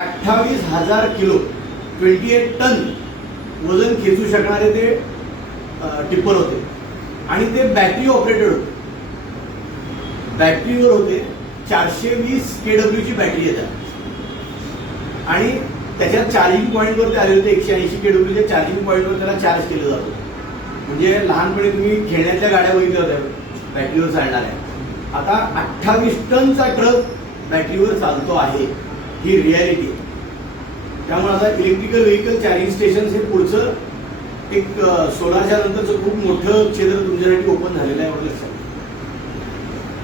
28,000 kilo 28 ton वजन खेचू शकणारे ते टिप्पर होते आणि ते बॅटरी ऑपरेटेड होते. बॅटरीवर होते. 420 kW ची बॅटरी येतात आणि त्याच्यात चार्जिंग पॉईंटवर ते आले होते. 180 kW च्या चार्जिंग पॉईंटवर त्याला चार्ज केलं जातं. म्हणजे लहानपणी तुम्ही खेळण्यातल्या गाड्या बघितल्या होत्या बॅटरीवर चालणाऱ्या. आता 28 टनचा ट्रक बॅटरीवर चालतो आहे. ही रियालिटी आहे. त्यामुळे आता इलेक्ट्रिकल व्हेकल चार्जिंग स्टेशन हे पुढचं एक सोलारच्या नंतरचं खूप मोठं क्षेत्र तुमच्यासाठी ओपन झालेलं आहे. एवढं लक्षात.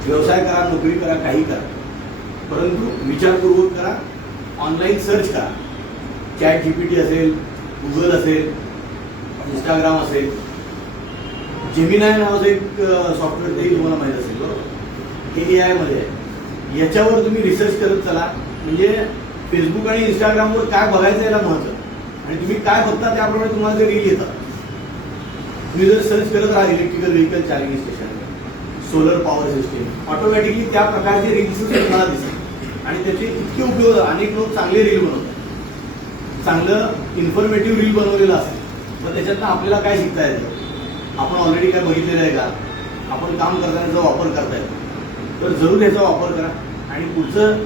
व्यवसाय करा, नोकरी करा, काही करा, परंतु विचारपूर्वक करा. ऑनलाईन सर्च करा. चॅट जीपीटी असेल, गुगल असेल, इंस्टाग्राम असेल, जेमिनाय नावाचं एक सॉफ्टवेअर ते तुम्हाला माहीत असेल. बरोबर. हे AI मध्ये आहे. याच्यावर तुम्ही रिसर्च करत चला. म्हणजे फेसबुक आणि इंस्टाग्रामवर काय बघायचं याला महत्व आणि तुम्ही काय बघता त्याप्रमाणे तुम्हाला ते रील येतात. तुम्ही जर सर्च करत राहा electrical vehicle charging station, solar power system, automatically त्या प्रकारचे रील्स तुम्हाला दिसतात आणि त्याचे इतके उपयोग. अनेक लोक चांगले रील बनवतात, चांगलं इन्फॉर्मेटिव्ह रील बनवलेलं असतं. तर त्याच्यातनं आपल्याला काय शिकता येतं, आपण ऑलरेडी काय बघितलेलं आहे का, आपण काम करताना याचा वापर करता येतो. तर जरूर याचा वापर करा. आणि पुढचं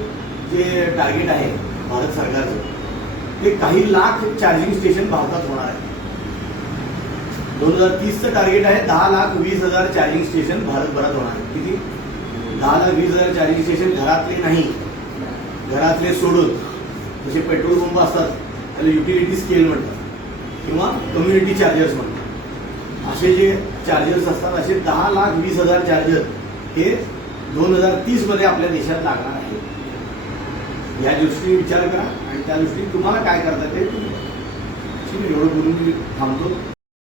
जे टार्गेट आहे भारत सरकारचं ते काही लाख चार्जिंग स्टेशन भारतात होणार आहे. 2030चं टार्गेट आहे 10,20,000 चार्जिंग स्टेशन भारतभरात होणार आहे. किती? 10,20,000 चार्जिंग स्टेशन. घरातले नाही, घरातले सोडून. जसे पेट्रोल पंप असतात त्याला युटिलिटी स्केल म्हणतात किंवा कम्युनिटी चार्जर्स म्हणतात. असे जे चार्जर्स असतात असे 10,20,000 चार्जर हे 2030 मध्ये आपल्या देशात लागणार आहे. या दृष्टीने विचार करा आणि त्या दृष्टीने तुम्हाला काय करता ते. एवढं बोलून मी थांबतो.